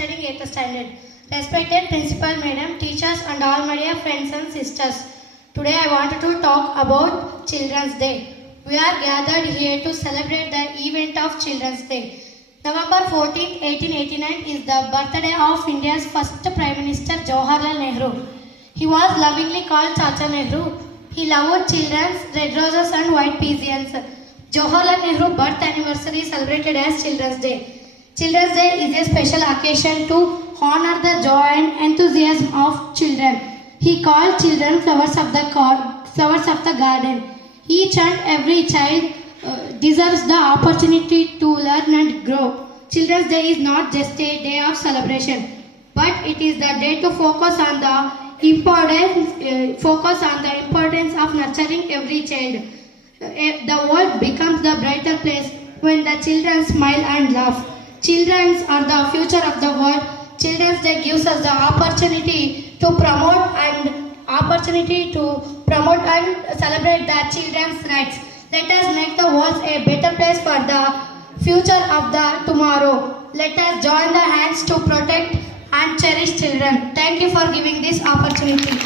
studying 8th standard. Respected Principal Madam, teachers and all my dear friends and sisters. Today I wanted to talk about Children's Day. We are gathered here to celebrate the event of Children's Day. November 14, 1889 is the birthday of India's first Prime Minister Jawaharlal Nehru. He was lovingly called Chacha Nehru. He loved children, red roses and white pigeons. Jawaharlal Nehru birth anniversary is celebrated as Children's Day. Children's Day is a special occasion to honor the joy and enthusiasm of children. He called children flowers of the garden. Each and every child deserves the opportunity to learn and grow. Children's Day is not just a day of celebration, but it is the day to focus on the importance of nurturing every child. The world becomes the brighter place when the children smile and laugh. Children are the future of the world. Children's Day gives us the opportunity to promote and celebrate the children's rights. Let us make the world a better place for the future of the tomorrow. Let us join the hands to protect and cherish children. Thank you for giving this opportunity.